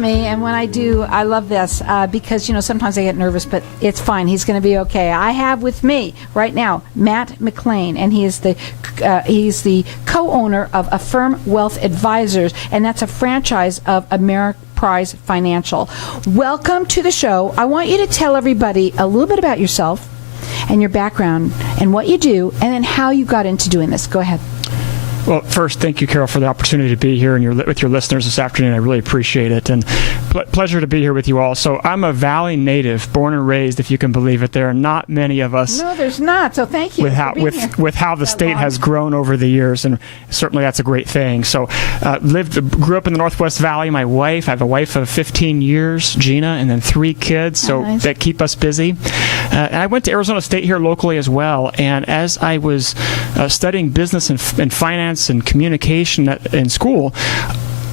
Me, and when I do, I love this because sometimes I get nervous, but it's fine. He's going to be okay. I have with me right now Matt MacLean, and he's the co-owner of Affirm Wealth Advisors, and that's a franchise of Ameriprise Financial. Welcome to the show. I want you to tell everybody a little bit about yourself and your background and what you do, and then how you got into doing this. Go ahead. Well, first, thank you, Carol, for the opportunity to be here and with your listeners this afternoon. I really appreciate it, and pleasure to be here with you all. So I'm a Valley native, born and raised, if you can believe it. There are not many of us. No, there's not. So thank you with how the state has grown over the years, and certainly that's a great thing. So grew up in the Northwest Valley. I have a wife of 15 years, Gina, and then 3 kids. So nice. That keep us busy. And I went to Arizona State here locally as well. And as I was studying business and finance and communication in school,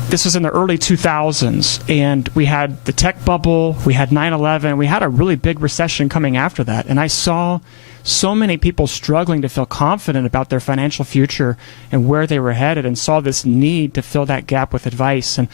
this was in the early 2000s, and we had the tech bubble, we had 9/11, we had a really big recession coming after that, and I saw so many people struggling to feel confident about their financial future and where they were headed, and saw this need to fill that gap with advice, and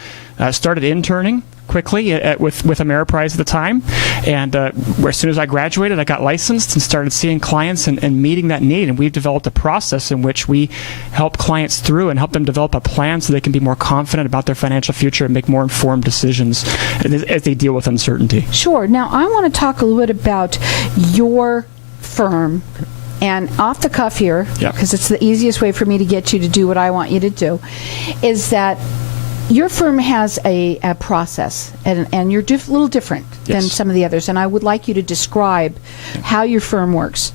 started interning quickly with Ameriprise at the time, and as soon as I graduated, I got licensed and started seeing clients and meeting that need, and we've developed a process in which we help clients through and help them develop a plan so they can be more confident about their financial future and make more informed decisions as they deal with uncertainty. Sure. Now, I want to talk a little bit about your firm, and off the cuff here, because it's the easiest way for me to get you to do what I want you to do, is that your firm has a process, and you're a little different than some of the others, and I would like you to describe how your firm works.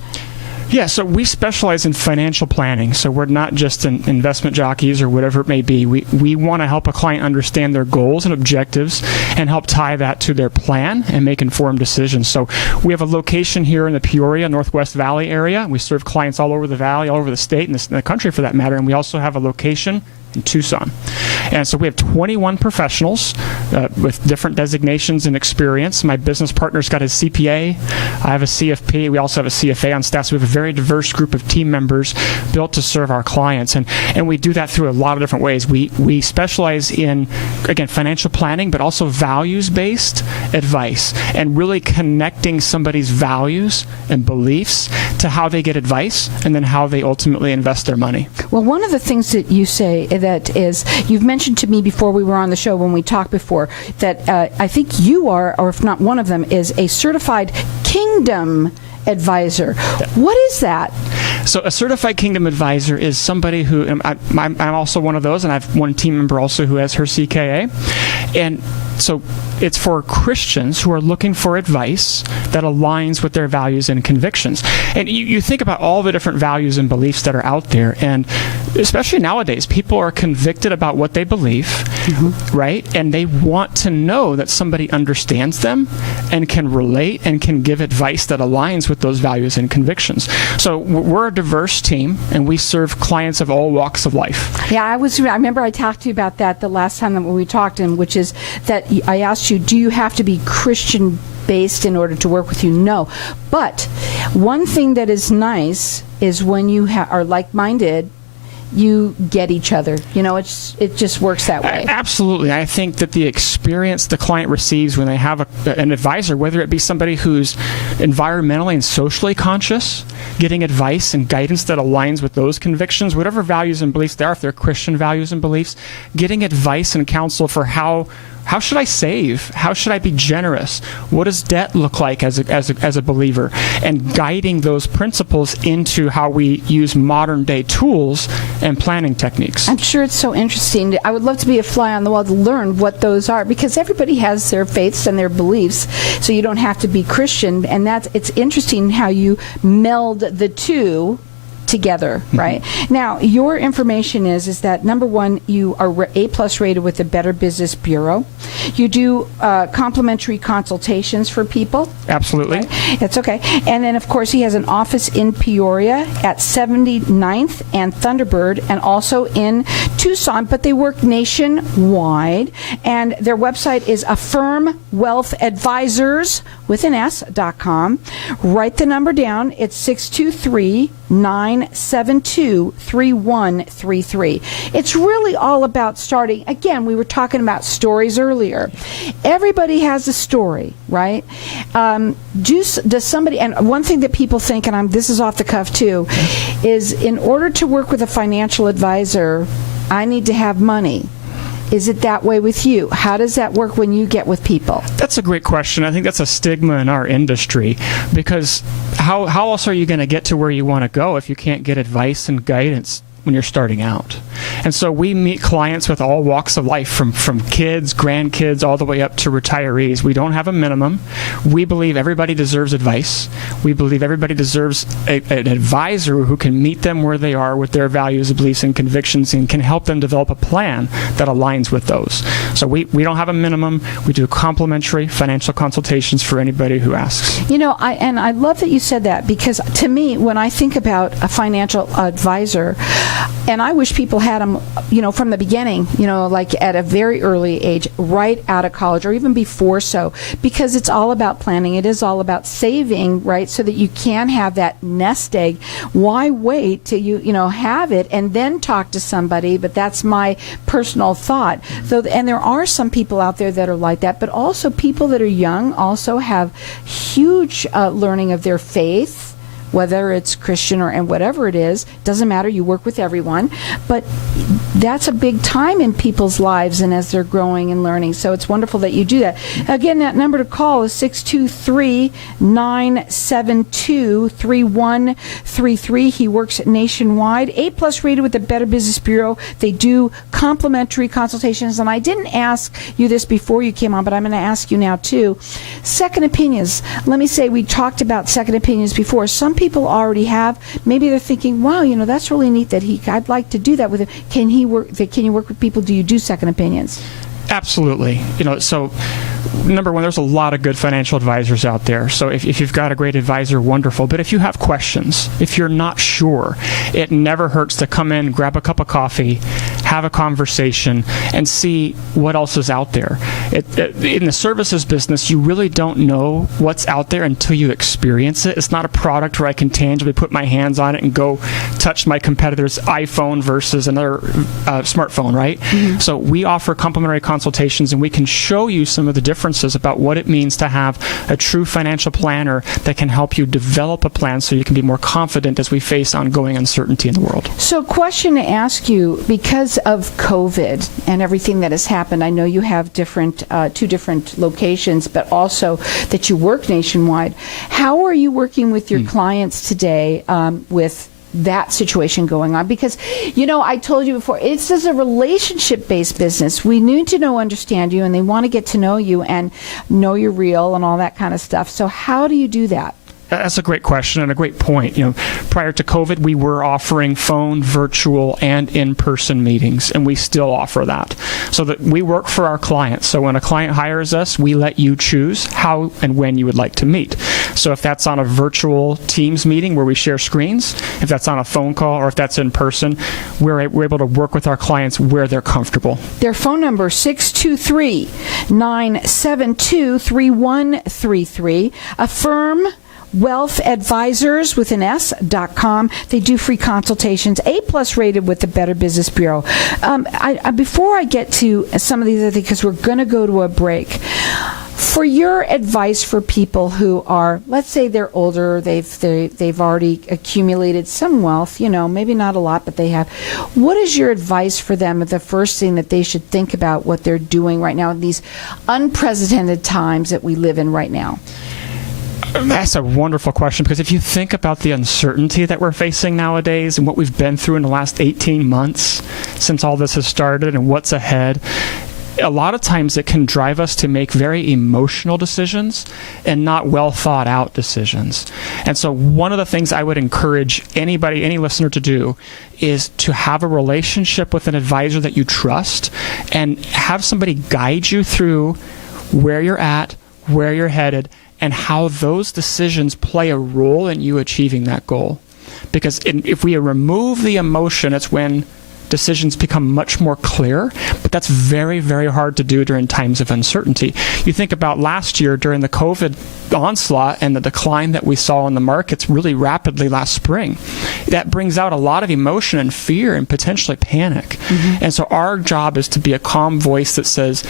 Yeah, so we specialize in financial planning, so we're not just investment jockeys or whatever it may be. We want to help a client understand their goals and objectives and help tie that to their plan and make informed decisions. So we have a location here in the Peoria, Northwest Valley area. We serve clients all over the valley, all over the state, and the country for that matter, and we also have a location in Tucson. And so we have 21 professionals with different designations and experience. My business partner's got his CPA. I have a CFP. We also have a CFA on staff. So we have a very diverse group of team members built to serve our clients. And we do that through a lot of different ways. We specialize in, again, financial planning, but also values-based advice, and really connecting somebody's values and beliefs to how they get advice and then how they ultimately invest their money. Well, one of the things that you say that is, you've mentioned to me before we were on the show when we talked before, that I think you are, or if not one of them, is a certified Kingdom advisor. What is that? So a certified Kingdom advisor is somebody who, I'm also one of those, and I have one team member also who has her CKA. And so it's for Christians who are looking for advice that aligns with their values and convictions. And you think about all the different values and beliefs that are out there, and especially nowadays, people are convicted about what they believe, right? And they want to know that somebody understands them and can relate and can give advice that aligns with those values and convictions. So we're a diverse team, and we serve clients of all walks of life. Yeah, I remember I talked to you about that the last time that we talked, and which is that I asked you, do you have to be Christian based in order to work with you? No. But one thing that is nice is when you are like-minded, you get each other. It just works that way. Absolutely. I think that the experience the client receives when they have an advisor, whether it be somebody who's environmentally and socially conscious, getting advice and guidance that aligns with those convictions, whatever values and beliefs they are, if they're Christian values and beliefs, getting advice and counsel for how should I save? How should I be generous? What does debt look like as a believer? And guiding those principles into how we use modern day tools and planning techniques. I'm sure it's so interesting. I would love to be a fly on the wall to learn what those are, because everybody has their faiths and their beliefs, so you don't have to be Christian. And it's interesting how you meld the two together, right? Now, your information is that, number one, you are A+ rated with the Better Business Bureau. You do complimentary consultations for people. Absolutely. Right? That's okay. And then, of course, he has an office in Peoria at 79th and Thunderbird, and also in Tucson, but they work nationwide. And their website is Affirm Wealth Advisors with an S.com. Write the number down. It's 623-9 888-972-3133. It's really all about starting. Again, we were talking about stories earlier. Everybody has a story, right? Does somebody, and one thing that people think, and this is off the cuff too, is in order to work with a financial advisor, I need to have money. Is it that way with you? How does that work when you get with people? That's a great question. I think that's a stigma in our industry, because how else are you going to get to where you want to go if you can't get advice and guidance when you're starting out? And so we meet clients with all walks of life, from kids, grandkids, all the way up to retirees. We don't have a minimum. We believe everybody deserves advice. We believe everybody deserves an advisor who can meet them where they are with their values, beliefs, and convictions, and can help them develop a plan that aligns with those. So we don't have a minimum. We do complimentary financial consultations for anybody who asks. You know, I love that you said that, because to me, when I think about a financial advisor, and I wish people had them, from the beginning, like at a very early age, right out of college or even before so, because it's all about planning. It is all about saving, right, so that you can have that nest egg. Why wait till you have it and then talk to somebody? But that's my personal thought. And there are some people out there that are like that, but also people that are young also have huge learning of their faith, whether it's Christian and whatever it is, doesn't matter. You work with everyone, but that's a big time in people's lives and as they're growing and learning. So it's wonderful that you do that. Again, that number to call is 623-972-3133. He works nationwide, 8+ rated with the Better Business Bureau. They do complimentary consultations, and I didn't ask you this before you came on, but I'm going to ask you now too. Second opinions. Let me say, we talked about second opinions before. Some people already have. Maybe they're thinking, wow, that's really neat that I'd like to do that with him. Can you work with people? Do you do second opinions? Absolutely. So number one, there's a lot of good financial advisors out there. So if you've got a great advisor, wonderful. But if you have questions, if you're not sure, it never hurts to come in, grab a cup of coffee, have a conversation, and see what else is out there. In the services business, you really don't know what's out there until you experience it. It's not a product where I can tangibly put my hands on it and go touch my competitor's iPhone versus another smartphone, right? Mm-hmm. So we offer complimentary consultations, and we can show you some of the differences about what it means to have a true financial planner that can help you develop a plan so you can be more confident as we face ongoing uncertainty in the world. So, question to ask you, because of COVID and everything that has happened, I know you have two different locations, but also that you work nationwide. How are you working with your clients today with that situation going on? Because, I told you before, it's just a relationship-based business. We need to understand you, and they want to get to know you and know you're real and all that kind of stuff. So how do you do that? That's a great question and a great point. Prior to COVID, we were offering phone, virtual, and in-person meetings, and we still offer that. So that we work for our clients. So when a client hires us, we let you choose how and when you would like to meet. So if that's on a virtual Teams meeting where we share screens, if that's on a phone call, or if that's in person, we're able to work with our clients where they're comfortable. Their phone number, 623-972-3133. Affirm Wealth Advisors with an S.com. They do free consultations, 8+ rated with the Better Business Bureau. Before I get to some of these other things, because we're going to go to a break, for your advice for people who are, let's say they're older, they've already accumulated some wealth, maybe not a lot, but they have. What is your advice for them? The first thing that they should think about what they're doing right now in these unprecedented times that we live in right now? That's a wonderful question, because if you think about the uncertainty that we're facing nowadays and what we've been through in the last 18 months since all this has started and what's ahead, a lot of times it can drive us to make very emotional decisions and not well thought out decisions. And so one of the things I would encourage any listener to do is to have a relationship with an advisor that you trust and have somebody guide you through where you're at, where you're headed, and how those decisions play a role in you achieving that goal. Because if we remove the emotion, it's when decisions become much more clear, but that's very, very hard to do during times of uncertainty. You think about last year during the COVID onslaught and the decline that we saw in the markets really rapidly last spring. That brings out a lot of emotion and fear and potentially panic. And so our job is to be a calm voice that says,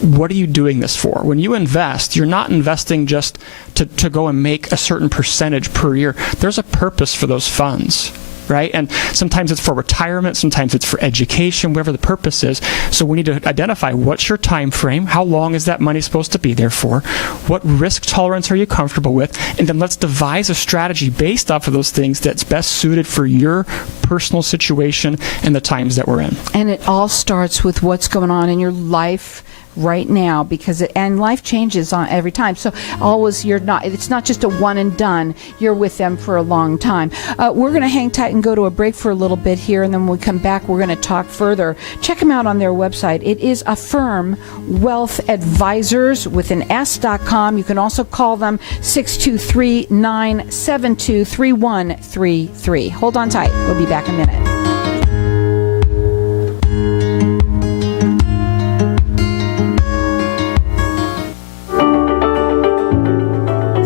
what are you doing this for? When you invest, you're not investing just to go and make a certain percentage per year. There's a purpose for those funds, right? And sometimes it's for retirement, sometimes it's for education, whatever the purpose is. So we need to identify what's your time frame, how long is that money supposed to be there for, what risk tolerance are you comfortable with, and then let's devise a strategy based off of those things that's best suited for your personal situation and the times that we're in. And it all starts with what's going on in your life right now, because and life changes on every time. So always it's not just a one and done. You're with them for a long time. We're going to hang tight and go to a break for a little bit here, and then when we come back, we're going to talk further. Check them out on their website. It is Affirm Wealth Advisors with an S.com. You can also call them 623-972-3133. Hold on tight. We'll be back in a minute.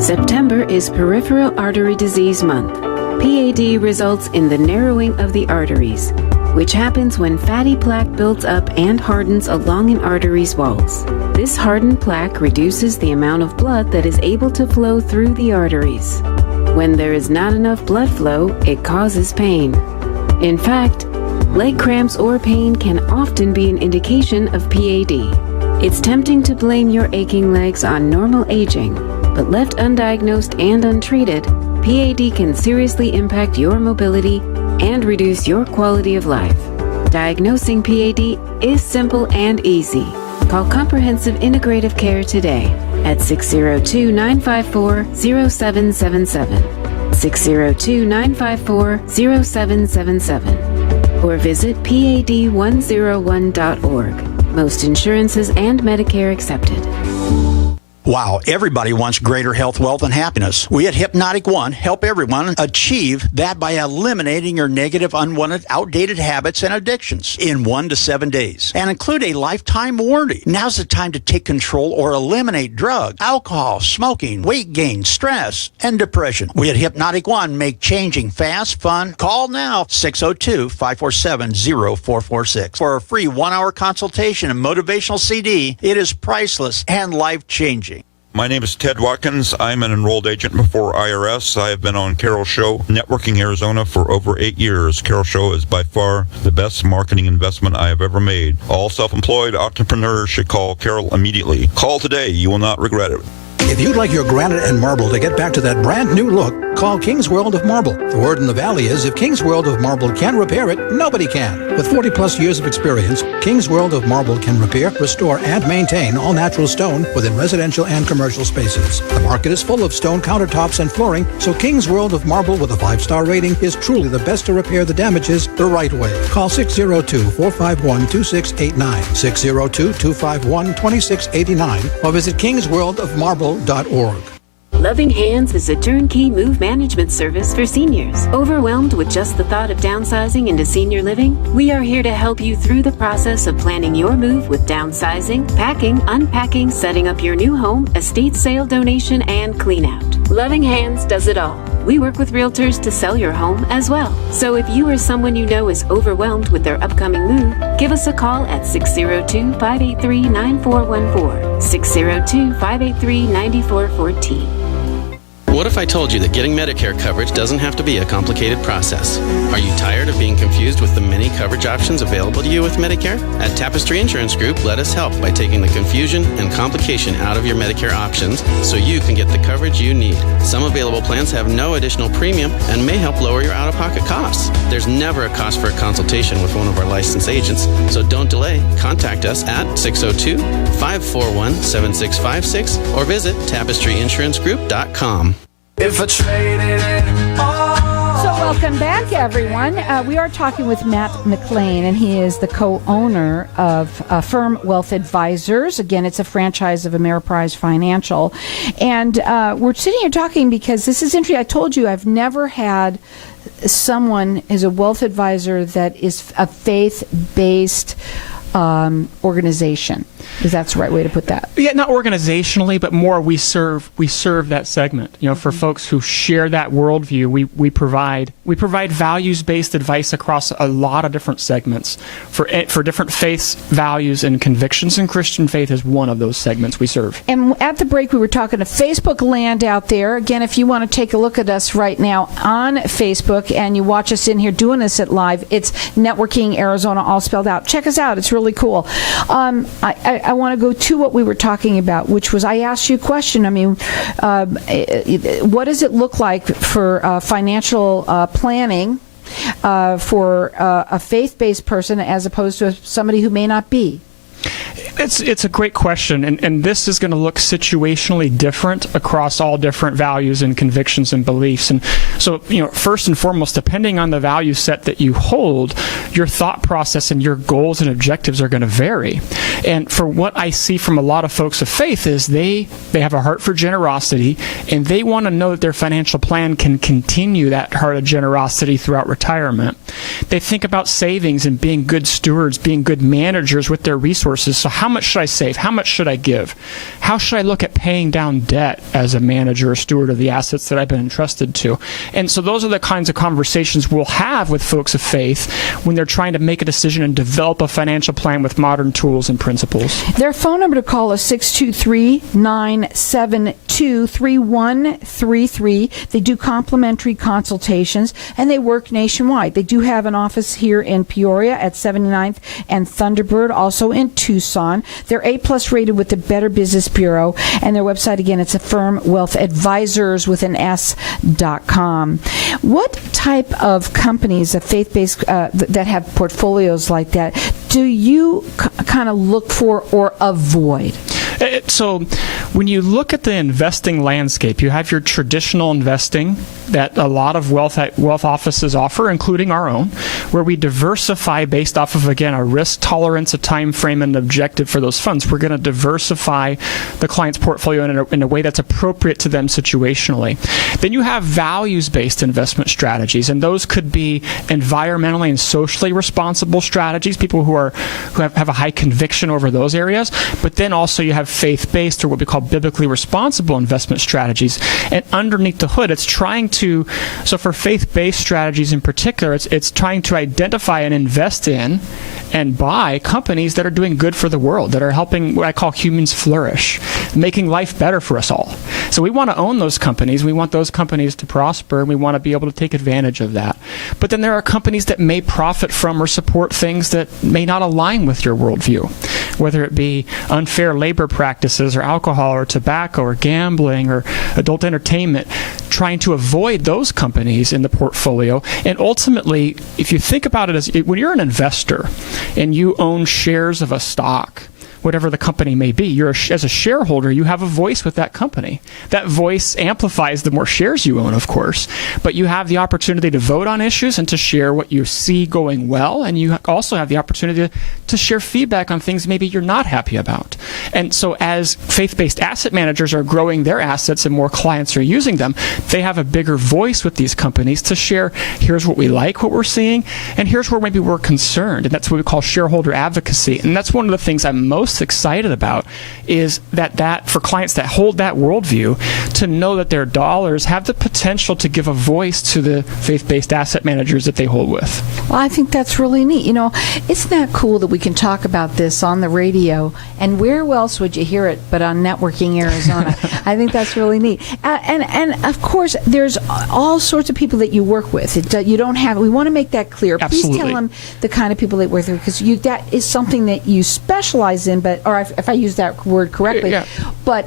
September is Peripheral Artery Disease Month. PAD results in the narrowing of the arteries, which happens when fatty plaque builds up and hardens along an artery's walls. This hardened plaque reduces the amount of blood that is able to flow through the arteries. When there is not enough blood flow, it causes pain. In fact, leg cramps or pain can often be an indication of PAD. It's tempting to blame your aching legs on normal aging, but left undiagnosed and untreated, PAD can seriously impact your mobility and reduce your quality of life. Diagnosing PAD is simple and easy. Call Comprehensive Integrative Care today at 602-954-0777, 602-954-0777, or visit PAD101.org. Most insurances and Medicare accepted. Wow, everybody wants greater health, wealth, and happiness. We at Hypnotic One help everyone achieve that by eliminating your negative, unwanted, outdated habits and addictions in 1 to 7 days and include a lifetime warranty. Now's the time to take control or eliminate drugs, alcohol, smoking, weight gain, stress, and depression. We at Hypnotic One make changing fast, fun. Call now, 602-547-0446 for a free 1-hour consultation and motivational CD. It is priceless and life-changing. My name is Ted Watkins. I'm an enrolled agent before IRS. I have been on Carol Show Networking Arizona for over 8 years. Carol Show is by far the best marketing investment I have ever made. All self-employed entrepreneurs should call Carol immediately. Call today. You will not regret it. If you'd like your granite and marble to get back to that brand new look, call King's World of Marble. The word in the valley is if King's World of Marble can't repair it, nobody can. With 40 plus years of experience, King's World of Marble can repair, restore, and maintain all natural stone within residential and commercial spaces. The market is full of stone countertops and flooring, so King's World of Marble with a 5-star rating is truly the best to repair the damages the right way. Call 602-451-2689, 602-251-2689, or visit kingsworldofmarble.org. Loving Hands is a turnkey move management service for seniors. Overwhelmed with just the thought of downsizing into senior living? We are here to help you through the process of planning your move with downsizing, packing, unpacking, setting up your new home, estate sale, donation, and clean out. Loving Hands does it all. We work with realtors to sell your home as well. So if you or someone you know is overwhelmed with their upcoming move, give us a call at 602-583-9414, 602-583-9414. What if I told you that getting Medicare coverage doesn't have to be a complicated process? Are you tired of being confused with the many coverage options available to you with Medicare? At Tapestry Insurance Group, let us help by taking the confusion and complication out of your Medicare options so you can get the coverage you need. Some available plans have no additional premium and may help lower your out-of-pocket costs. There's never a cost for a consultation with one of our licensed agents, so don't delay. Contact us at 602-541-7656 or visit tapestryinsurancegroup.com. If I traded it all. So welcome back, everyone. We are talking with Matt MacLean, and he is the co-owner of Affirm Wealth Advisors. Again, it's a franchise of Ameriprise Financial. And we're sitting here talking because this is interesting. I told you I've never had someone is a wealth advisor that is a faith-based organization? If that's the right way to put that. Yeah, not organizationally, but more we serve that segment. For folks who share that worldview, we provide values-based advice across a lot of different segments for different faiths, values, and convictions. And Christian faith is one of those segments we serve. And at the break, we were talking to Facebook land out there. Again, if you want to take a look at us right now on Facebook and you watch us in here doing this at live, it's Networking Arizona, all spelled out. Check us out. It's really cool. I want to go to what we were talking about, which was I asked you a question. I mean, what does it look like for financial planning for a faith-based person as opposed to somebody who may not be? It's a great question, and this is going to look situationally different across all different values and convictions and beliefs. And so, first and foremost, depending on the value set that you hold, your thought process and your goals and objectives are going to vary. And for what I see from a lot of folks of faith is they have a heart for generosity, and they want to know that their financial plan can continue that heart of generosity throughout retirement. They think about savings and being good stewards, being good managers with their resources. So how much should I save? How much should I give? How should I look at paying down debt as a manager or steward of the assets that I've been entrusted to? And so those are the kinds of conversations we'll have with folks of faith when they're trying to make a decision and develop a financial plan with modern tools and principles. Their phone number to call is 623-972-3133. They do complimentary consultations, and they work nationwide. They do have an office here in Peoria at 79th and Thunderbird, also in Tucson. They're A+ rated with the Better Business Bureau, and their website, again, it's Affirm Wealth Advisors with an S.com. What type of companies, faith-based, that have portfolios like that, do you kind of look for or avoid? So when you look at the investing landscape, you have your traditional investing that a lot of wealth offices offer, including our own, where we diversify based off of, again, a risk tolerance, a time frame, and an objective for those funds. We're going to diversify the client's portfolio in a way that's appropriate to them situationally. Then you have values-based investment strategies, and those could be environmentally and socially responsible strategies, people who have a high conviction over those areas. But then also you have faith-based, or what we call biblically responsible investment strategies. And underneath the hood, it's trying to, so for faith-based strategies in particular, it's trying to identify and invest in and buy companies that are doing good for the world, that are helping what I call humans flourish, making life better for us all. So we want to own those companies. We want those companies to prosper, and we want to be able to take advantage of that. But then there are companies that may profit from or support things that may not align with your worldview, whether it be unfair labor practices or alcohol or tobacco or gambling or adult entertainment, trying to avoid those companies in the portfolio. And ultimately, if you think about it as when you're an investor and you own shares of a stock, whatever the company may be, as a shareholder, you have a voice with that company. That voice amplifies the more shares you own, of course, but you have the opportunity to vote on issues and to share what you see going well, and you also have the opportunity to share feedback on things maybe you're not happy about. And so as faith-based asset managers are growing their assets and more clients are using them, they have a bigger voice with these companies to share, here's what we like, what we're seeing, and here's where maybe we're concerned. And that's what we call shareholder advocacy. And that's one of the things I'm most excited about, is that for clients that hold that worldview, to know that their dollars have the potential to give a voice to the faith-based asset managers that they hold with. Well, I think that's really neat. Isn't that cool that we can talk about this on the radio, and where else would you hear it but on Networking Arizona? I think that's really neat. And of course, there's all sorts of people that you work with. We want to make that clear. Absolutely. Please tell them the kind of people that work with, because that is something that you specialize in, or if I use that word correctly. Yeah. But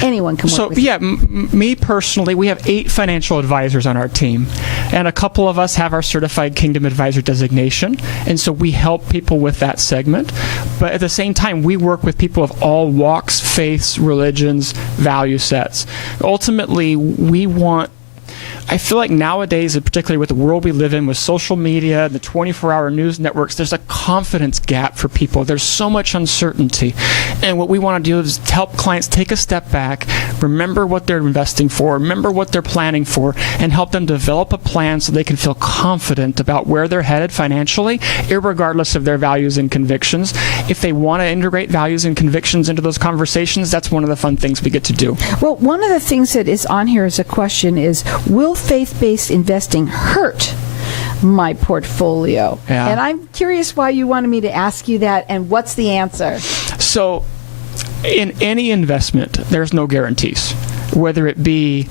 anyone can work with you. Me personally, we have 8 financial advisors on our team, and a couple of us have our Certified Kingdom Advisor designation, and so we help people with that segment. But at the same time, we work with people of all walks, faiths, religions, value sets. Ultimately, we want I feel like nowadays, and particularly with the world we live in, with social media, the 24-hour news networks, there's a confidence gap for people. There's so much uncertainty. And what we want to do is help clients take a step back, remember what they're investing for, remember what they're planning for, and help them develop a plan so they can feel confident about where they're headed financially, irregardless of their values and convictions. If they want to integrate values and convictions into those conversations, that's one of the fun things we get to do. Well, one of the things that is on here as a question is, will faith-based investing hurt my portfolio? Yeah. And I'm curious why you wanted me to ask you that, and what's the answer? So, in any investment, there's no guarantees, whether it be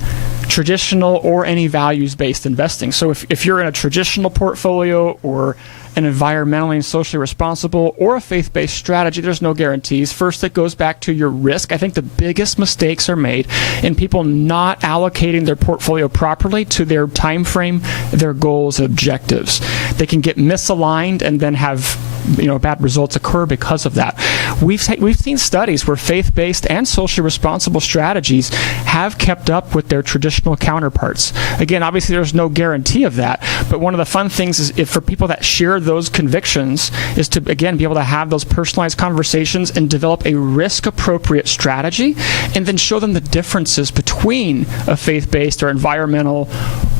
traditional or any values-based investing. So if you're in a traditional portfolio or an environmentally and socially responsible or a faith-based strategy, there's no guarantees. First, it goes back to your risk. I think the biggest mistakes are made in people not allocating their portfolio properly to their time frame, their goals, objectives. They can get misaligned and then have bad results occur because of that. We've seen studies where faith-based and socially responsible strategies have kept up with their traditional counterparts. Again, obviously there's no guarantee of that, but one of the fun things is for people that share those convictions is to, again, be able to have those personalized conversations and develop a risk-appropriate strategy, and then show them the differences between a faith-based or environmental,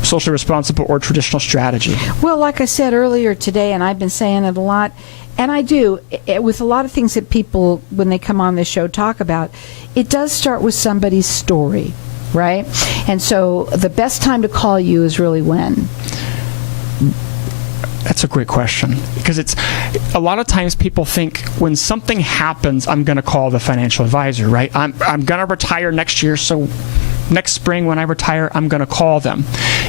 socially responsible, or traditional strategy. Well, like I said earlier today, and I've been saying it a lot, and I do, with a lot of things that people, when they come on this show, talk about, it does start with somebody's story, right? And so the best time to call you is really when? That's a great question, because it's a lot of times people think when something happens, I'm going to call the financial advisor, right? I'm going to retire next year, so next spring when I retire, I'm going to call them.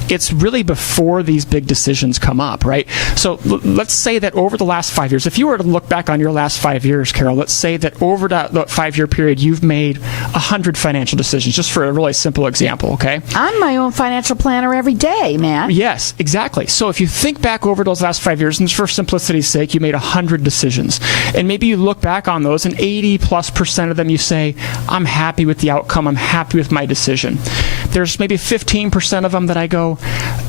It's really before these big decisions come up, right? So let's say that over the last 5 years, if you were to look back on your last 5 years, Carol, let's say that over that 5-year period, you've made 100 financial decisions, just for a really simple example, okay? I'm my own financial planner every day, man. Yes, exactly. So if you think back over those last 5 years, and for simplicity's sake, you made 100 decisions, and maybe you look back on those, and 80+% of them you say, I'm happy with the outcome, I'm happy with my decision. There's maybe 15% of them that I go,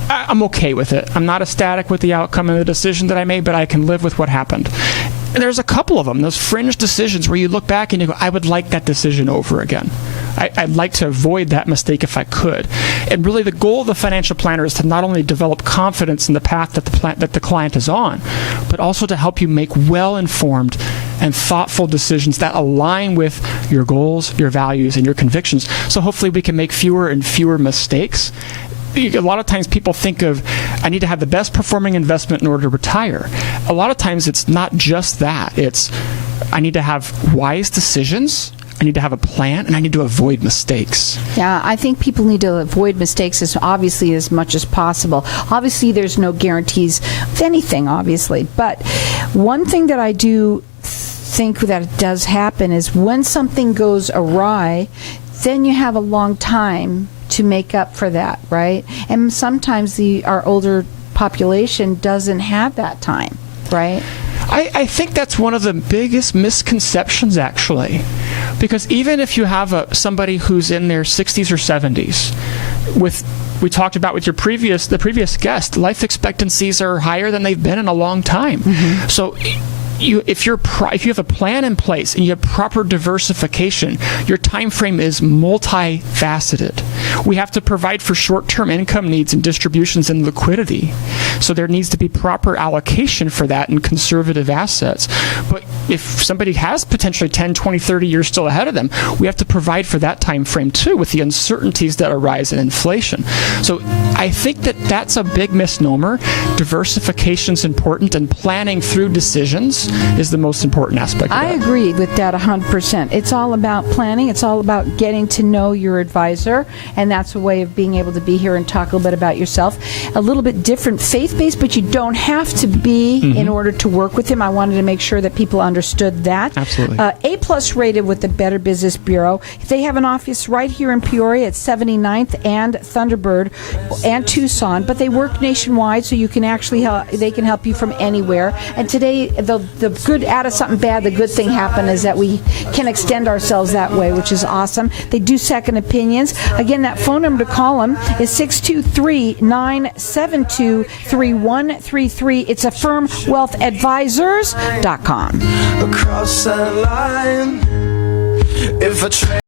I'm okay with it. I'm not ecstatic with the outcome and the decision that I made, but I can live with what happened. And there's a couple of them, those fringe decisions where you look back and you go, I would like that decision over again. I'd like to avoid that mistake if I could. And really the goal of the financial planner is to not only develop confidence in the path that the client is on, but also to help you make well-informed and thoughtful decisions that align with your goals, your values, and your convictions. So hopefully we can make fewer and fewer mistakes. A lot of times people think of, I need to have the best performing investment in order to retire. A lot of times it's not just that. It's, I need to have wise decisions, I need to have a plan, and I need to avoid mistakes. Yeah, I think people need to avoid mistakes as much as possible. Obviously, there's no guarantees of anything, obviously. But one thing that I do think that does happen is when something goes awry, then you have a long time to make up for that, right? And sometimes our older population doesn't have that time, right? I think that's one of the biggest misconceptions, actually, because even if you have somebody who's in their 60s or 70s, we talked about with the previous guest, life expectancies are higher than they've been in a long time. Mm-hmm. So if you have a plan in place and you have proper diversification, your time frame is multifaceted. We have to provide for short-term income needs and distributions and liquidity. So there needs to be proper allocation for that in conservative assets. But if somebody has potentially 10, 20, 30 years still ahead of them, we have to provide for that time frame too, with the uncertainties that arise in inflation. So I think that's a big misnomer. Diversification is important, and planning through decisions is the most important aspect of that. I agree with that 100%. It's all about planning. It's all about getting to know your advisor, and that's a way of being able to be here and talk a little bit about yourself. A little bit different faith-based, but you don't have to be in order to work with him. I wanted to make sure that people understood that. Absolutely. A+ rated with the Better Business Bureau. They have an office right here in Peoria at 79th and Thunderbird, and Tucson, but they work nationwide, so you can actually they can help you from anywhere. And today, the good out of something bad, the good thing happened is that we can extend ourselves that way, which is awesome. They do second opinions. Again, that phone number to call them is 623-972-3133. It's AffirmWealthAdvisors.com. Across that line, if I